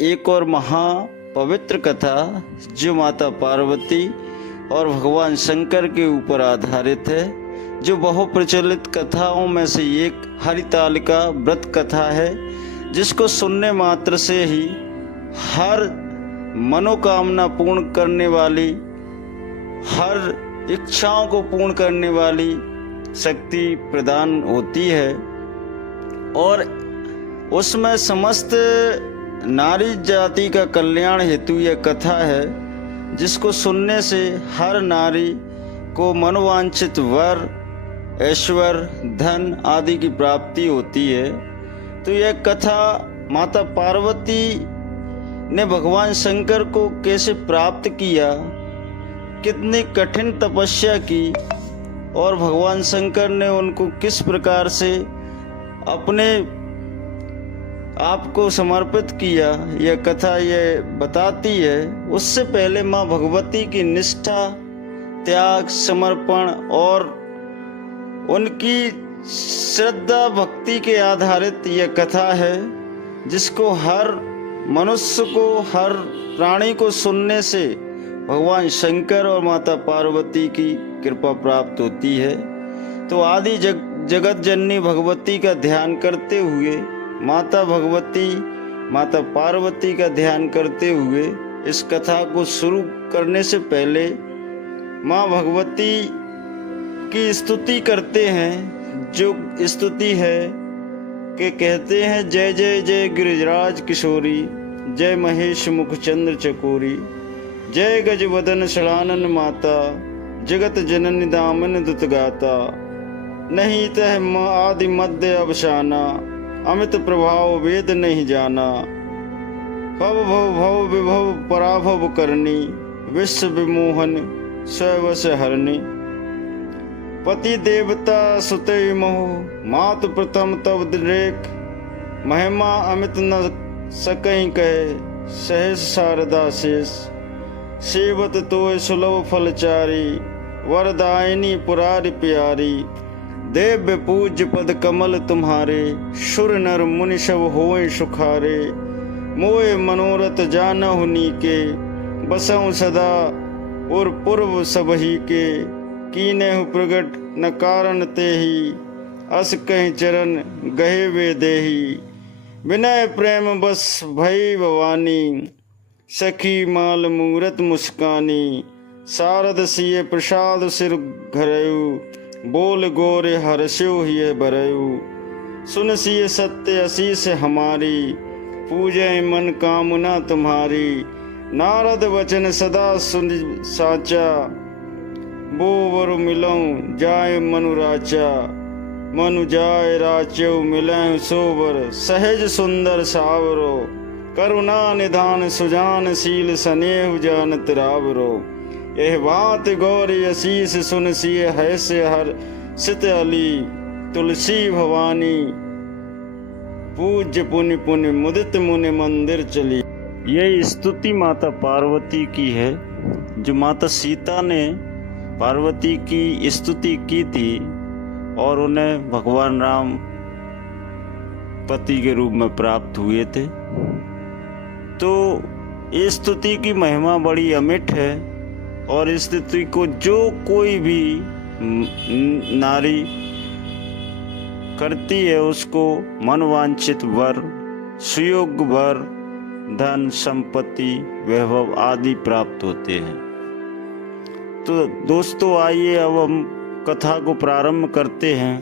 एक और महापवित्र कथा जो माता पार्वती और भगवान शंकर के ऊपर आधारित है, जो बहुप्रचलित कथाओं में से एक हरितालिका व्रत कथा है, जिसको सुनने मात्र से ही हर मनोकामना पूर्ण करने वाली, हर इच्छाओं को पूर्ण करने वाली शक्ति प्रदान होती है। और उसमें समस्त नारी जाति का कल्याण हेतु यह कथा है, जिसको सुनने से हर नारी को मनोवांछित वर, ऐश्वर्य, धन आदि की प्राप्ति होती है। तो यह कथा माता पार्वती ने भगवान शंकर को कैसे प्राप्त किया, कितनी कठिन तपस्या की और भगवान शंकर ने उनको किस प्रकार से अपने आप को समर्पित किया, यह कथा यह बताती है। उससे पहले माँ भगवती की निष्ठा, त्याग, समर्पण और उनकी श्रद्धा भक्ति के आधारित यह कथा है, जिसको हर मनुष्य को, हर प्राणी को सुनने से भगवान शंकर और माता पार्वती की कृपा प्राप्त होती है। तो आदि जगत जननी भगवती का ध्यान करते हुए, माता भगवती, माता पार्वती का ध्यान करते हुए इस कथा को शुरू करने से पहले माँ भगवती की स्तुति करते हैं। जो स्तुति है कि कहते हैं, जय जय जय गिरिराज किशोरी, जय महेश मुख चंद्र चकोरी, जय गज वदन षडानन माता, जगत जननी दामन दुत गाता, नहीं तह आदि मध्य अवसाना, अमित प्रभाव वेद नहीं जाना, भव भव भव विभव पराभव करनी, विश्व विमोहन स्ववश हरणी, पति देवता सुते मोह, मात प्रथम तव देख, महिमा अमित न सकहीं कहे, सहस शारदा शेष, सेवत तोय सुलभ फलचारी, वरदायिनी पुरारी प्यारी, देव्य पूज्य पद कमल तुम्हारे, शुर नर मुनि सब होए सुखारे, मोए मनोरथ जानहु नीके, बसऊं सदा और पूर्व सबही के, कीनेहु प्रगट न कारण तेहि, अस कहीं चरण गहे वे देही, विनय प्रेम बस भई भवानी, सखी माल मूरत मुस्कानी, शारद सिय प्रसाद सिर घरयु, बोल गोरे हर्ष्यो हिय बरयु, सुन सिय सत्य असीस हमारी, पूजय मन कामना तुम्हारी, नारद वचन सदा सुन साचा, बो वर मिलऊं जाय मनुराचा, मनु जाय राच्यो मिलऊं सोवर, सहज सुंदर सावरो, करुणा निधान सुजान शील स्नेह जानत रावरो, यह बात गौरी असीस सुन सिय है से हर सित अली, तुलसी भवानी पूज्य पुनि पुनि मुदित मुनि मंदिर चली। यह स्तुति माता पार्वती की है, जो माता सीता ने पार्वती की स्तुति की थी और उन्हें भगवान राम पति के रूप में प्राप्त हुए थे। तो इस स्तुति की महिमा बड़ी अमिट है और इस स्तुति को जो कोई भी नारी करती है, उसको मनवांछित वर, सुयोग्य वर, धन, संपत्ति, वैभव आदि प्राप्त होते हैं। तो दोस्तों, आइए अब हम कथा को प्रारंभ करते हैं।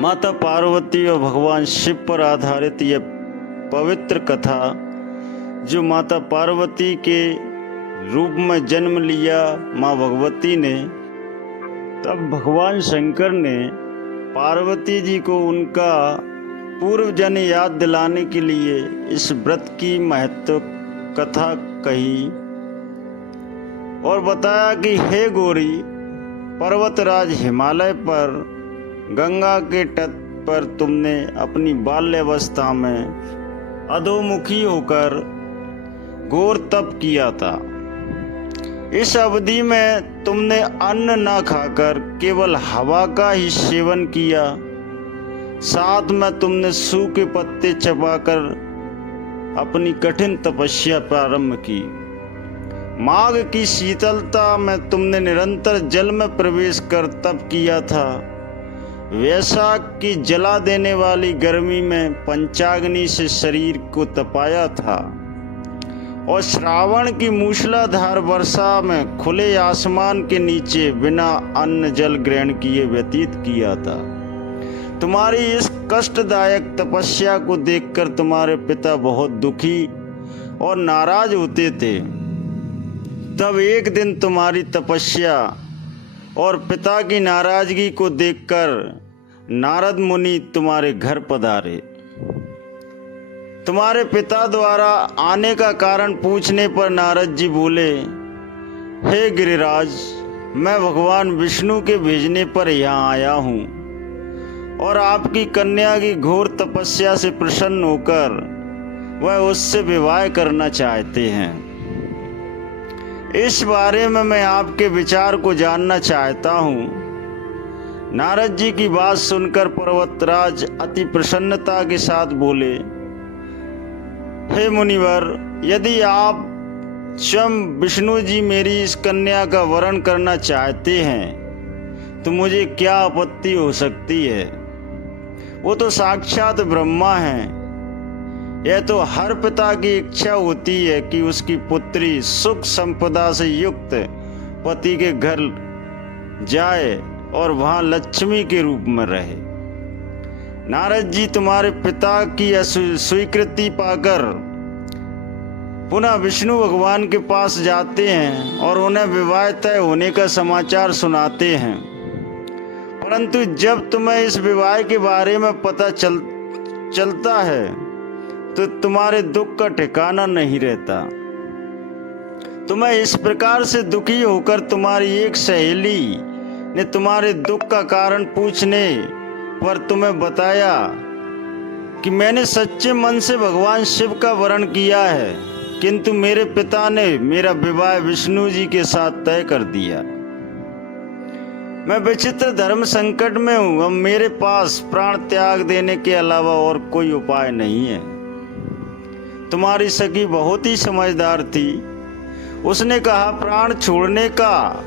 माता पार्वती और भगवान शिव पर आधारित यह पवित्र कथा, जो माता पार्वती के रूप में जन्म लिया माँ भगवती ने, तब भगवान शंकर ने पार्वती जी को उनका पूर्व जन्म याद दिलाने के लिए इस व्रत की महत्व कथा कही और बताया कि हे गौरी, पर्वतराज हिमालय पर गंगा के तट पर तुमने अपनी बाल्यावस्था में अधोमुखी होकर घोर तप किया था। इस अवधि में तुमने अन्न न खाकर केवल हवा का ही सेवन किया, साथ में तुमने सूखे पत्ते चबाकर अपनी कठिन तपस्या प्रारंभ की। माघ की शीतलता में तुमने निरंतर जल में प्रवेश कर तप किया था। वैशाख की जला देने वाली गर्मी में पंचाग्नि से शरीर को तपाया था और श्रावण की मूसलाधार वर्षा में खुले आसमान के नीचे बिना अन्न जल ग्रहण किए व्यतीत किया था। तुम्हारी इस कष्टदायक तपस्या को देखकर तुम्हारे पिता बहुत दुखी और नाराज होते थे। तब एक दिन तुम्हारी तपस्या और पिता की नाराजगी को देखकर नारद मुनि तुम्हारे घर पधारे। तुम्हारे पिता द्वारा आने का कारण पूछने पर नारद जी बोले, हे गिरिराज, मैं भगवान विष्णु के भेजने पर यहाँ आया हूँ और आपकी कन्या की घोर तपस्या से प्रसन्न होकर वह उससे विवाह करना चाहते हैं। इस बारे में मैं आपके विचार को जानना चाहता हूँ। नारद जी की बात सुनकर पर्वतराज अति प्रसन्नता के साथ बोले, हे मुनिवर, यदि आप स्वयं विष्णु जी मेरी इस कन्या का वरण करना चाहते हैं तो मुझे क्या आपत्ति हो सकती है। वो तो साक्षात ब्रह्मा हैं। यह तो हर पिता की इच्छा होती है कि उसकी पुत्री सुख संपदा से युक्त पति के घर जाए और वहां लक्ष्मी के रूप में रहे। नारद जी तुम्हारे पिता की स्वीकृति पाकर पुनः विष्णु भगवान के पास जाते हैं और उन्हें विवाह तय होने का समाचार सुनाते हैं। परंतु जब तुम्हें इस विवाह के बारे में पता चलता है तो तुम्हारे दुख का ठिकाना नहीं रहता। तुम्हें इस प्रकार से दुखी होकर तुम्हारी एक सहेली ने तुम्हारे दुख का कारण पूछने पर तुम्हें बताया कि मैंने सच्चे मन से भगवान शिव का वरण किया है, किंतु मेरे पिता ने मेरा विवाह विष्णु जी के साथ तय कर दिया। मैं विचित्र धर्म संकट में हूँ। अब मेरे पास प्राण त्याग देने के अलावा और कोई उपाय नहीं है। तुम्हारी सखी बहुत ही समझदार थी। उसने कहा, प्राण छोड़ने का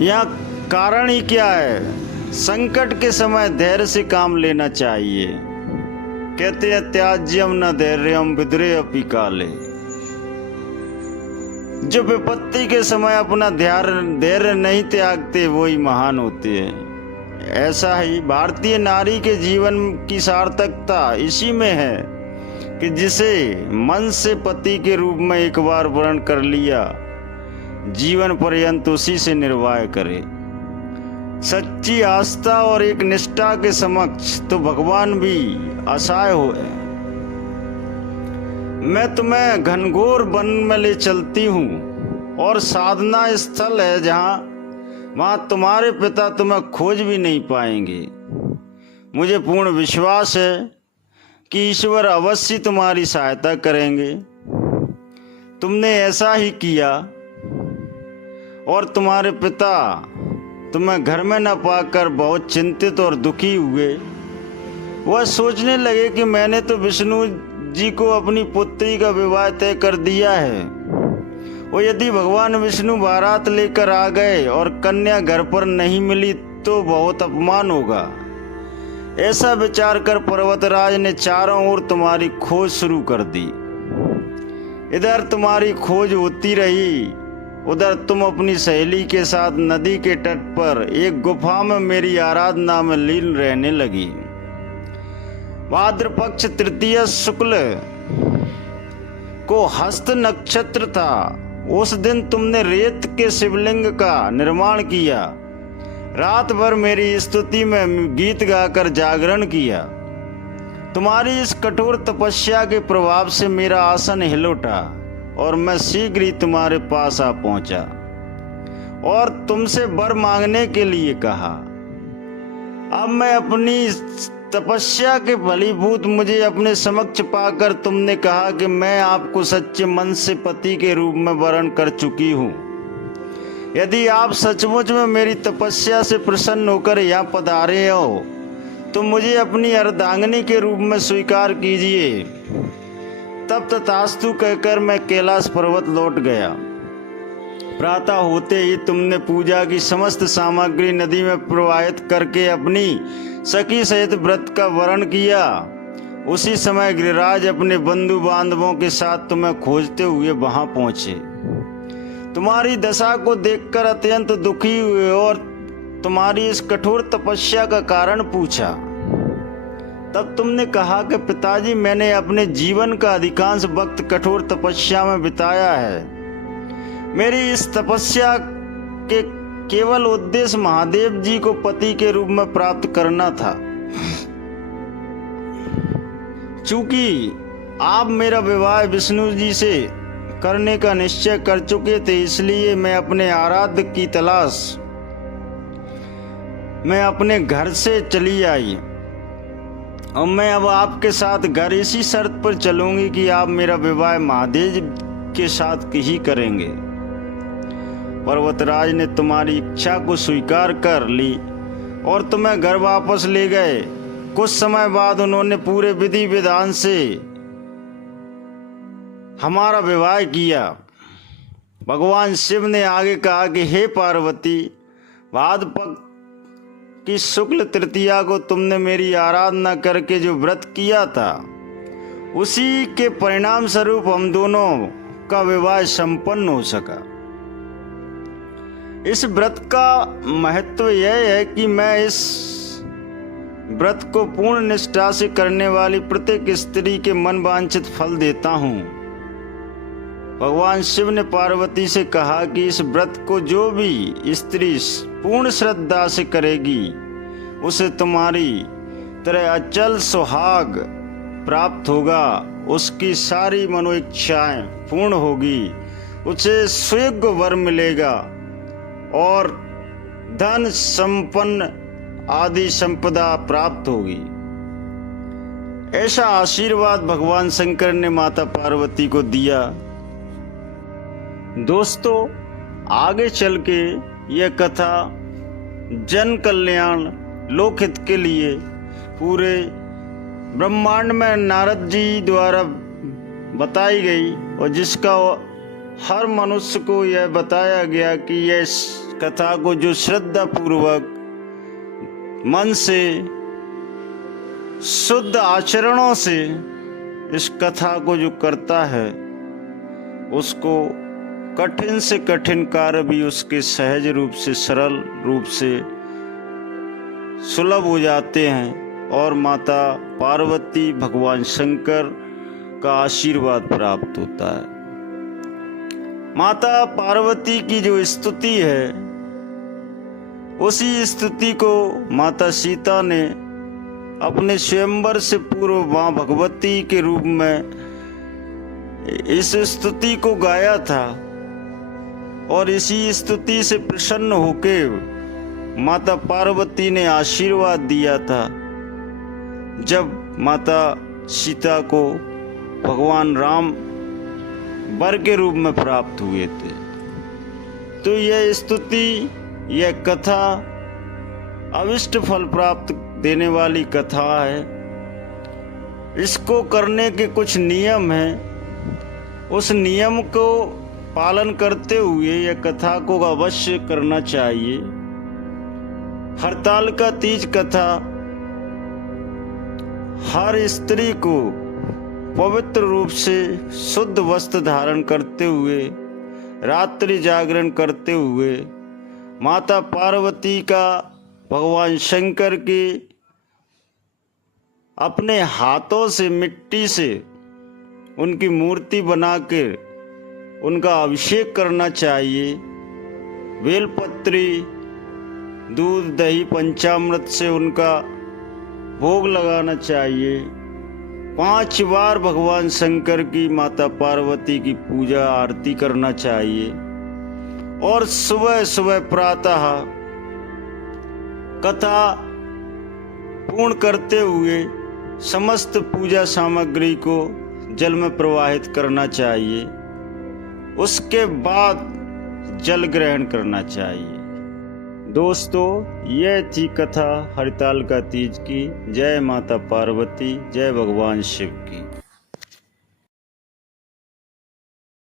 यह कारण ही क्या है। संकट के समय धैर्य से काम लेना चाहिए। कहते हैं, त्याज्यम न धैर्यम विद्रे अपि काले। जो विपत्ति के समय अपना धैर्य नहीं त्यागते वही महान होते हैं। ऐसा ही भारतीय नारी के जीवन की सार्थकता इसी में है कि जिसे मन से पति के रूप में एक बार वर्ण कर लिया, जीवन पर्यंत उसी से निर्वाह करे। सच्ची आस्था और एक निष्ठा के समक्ष तो भगवान भी असहाय हो। मैं तुम्हें घनघोर वन में ले चलती हूँ और साधना स्थल है वहां तुम्हारे पिता तुम्हें खोज भी नहीं पाएंगे। मुझे पूर्ण विश्वास है कि ईश्वर अवश्य तुम्हारी सहायता करेंगे। तुमने ऐसा ही किया और तुम्हारे पिता तुम्हें घर में न पाकर बहुत चिंतित और दुखी हुए। वह सोचने लगे कि मैंने तो विष्णु जी को अपनी पुत्री का विवाह तय कर दिया है, और यदि भगवान विष्णु बारात लेकर आ गए और कन्या घर पर नहीं मिली तो बहुत अपमान होगा। ऐसा विचार कर पर्वतराज ने चारों ओर तुम्हारी खोज शुरू कर दी। इधर तुम्हारी खोज होती रही, उधर तुम अपनी सहेली के साथ नदी के तट पर एक गुफा में मेरी आराधना में लीन रहने लगी। भाद्र पक्ष तृतीय शुक्ल को हस्त नक्षत्र था। उस दिन तुमने रेत के शिवलिंग का निर्माण किया। रात भर मेरी स्तुति में गीत गाकर जागरण किया। तुम्हारी इस कठोर तपस्या के प्रभाव से मेरा आसन हिल उठा और मैं शीघ्र ही तुम्हारे पास आ पहुंचा और तुमसे वर मांगने के लिए कहा। अब मैं अपनी तपस्या के फलीभूत मुझे अपने समक्ष पाकर तुमने कहा कि मैं आपको सच्चे मन से पति के रूप में वरण कर चुकी हूँ। यदि आप सचमुच में मेरी तपस्या से प्रसन्न होकर यहाँ पधारे हो तो मुझे अपनी अर्धांगिनी के रूप में स्वीकार कीजिए। तब तथास्तु कहकर मैं कैलाश पर्वत लौट गया। प्रातः होते ही तुमने पूजा की समस्त सामग्री नदी में प्रवाहित करके अपनी सखी सहित व्रत का वर्ण किया। उसी समय गिरिराज अपने बंधु बांधवों के साथ तुम्हें खोजते हुए वहां पहुंचे। तुम्हारी दशा को देखकर अत्यंत दुखी हुए और तुम्हारी इस कठोर तपस्या का कारण पूछा। तब तुमने कहा कि पिताजी, मैंने अपने जीवन का अधिकांश वक्त कठोर तपस्या में बिताया है। मेरी इस तपस्या के केवल उद्देश्य महादेव जी को पति के रूप में प्राप्त करना था। चूंकि आप मेरा विवाह विष्णु जी से करने का निश्चय कर चुके थे, इसलिए मैं अपने आराध्य की तलाश में अपने घर से चली आई और मैं अब आपके साथ घर इसी शर्त पर चलूंगी कि आप मेरा विवाह महादेव के साथ ही करेंगे। पर्वतराज ने तुम्हारी इच्छा को स्वीकार कर ली और तुम्हें घर वापस ले गए। कुछ समय बाद उन्होंने पूरे विधि विधान से हमारा विवाह किया। भगवान शिव ने आगे कहा कि हे पार्वती, भाद्रपद की शुक्ल तृतीया को तुमने मेरी आराधना करके जो व्रत किया था, उसी के परिणाम स्वरूप हम दोनों का विवाह संपन्न हो सका। इस व्रत का महत्व यह है कि मैं इस व्रत को पूर्ण निष्ठा से करने वाली प्रत्येक स्त्री के मन वांछित फल देता हूँ। भगवान शिव ने पार्वती से कहा कि इस व्रत को जो भी स्त्री पूर्ण श्रद्धा से करेगी, उसे तुम्हारी तरह अचल सुहाग प्राप्त होगा। उसकी सारी मनोइच्छाएं पूर्ण होगी, उसे सुयोग्य वर मिलेगा और धन संपन्न आदि संपदा प्राप्त होगी। ऐसा आशीर्वाद भगवान शंकर ने माता पार्वती को दिया। दोस्तों, आगे चल के यह कथा जन कल्याण लोकहित के लिए पूरे ब्रह्मांड में नारद जी द्वारा बताई गई और जिसका हर मनुष्य को यह बताया गया कि यह कथा को जो श्रद्धा पूर्वक मन से शुद्ध आचरणों से इस कथा को जो करता है, उसको कठिन से कठिन कार्य भी उसके सहज रूप से, सरल रूप से सुलभ हो जाते हैं और माता पार्वती भगवान शंकर का आशीर्वाद प्राप्त होता है। माता पार्वती की जो स्तुति है, उसी स्तुति को माता सीता ने अपने स्वयंवर से पूर्व मां भगवती के रूप में इस स्तुति को गाया था और इसी स्तुति से प्रसन्न होकर माता पार्वती ने आशीर्वाद दिया था जब माता सीता को भगवान राम वर के रूप में प्राप्त हुए थे। तो यह स्तुति, यह कथा अविष्ट फल प्राप्त देने वाली कथा है। इसको करने के कुछ नियम हैं। उस नियम को पालन करते हुए यह कथा को अवश्य करना चाहिए। हरतालिका तीज कथा हर स्त्री को पवित्र रूप से शुद्ध वस्त्र धारण करते हुए, रात्रि जागरण करते हुए माता पार्वती का भगवान शंकर की अपने हाथों से मिट्टी से उनकी मूर्ति बनाकर उनका अभिषेक करना चाहिए। बेलपत्री, दूध, दही, पंचामृत से उनका भोग लगाना चाहिए। 5 बार भगवान शंकर की, माता पार्वती की पूजा आरती करना चाहिए और सुबह सुबह प्रातः कथा पूर्ण करते हुए समस्त पूजा सामग्री को जल में प्रवाहित करना चाहिए। उसके बाद जल ग्रहण करना चाहिए। दोस्तों, यह थी कथा हरतालिका तीज की। जय माता पार्वती, जय भगवान शिव की।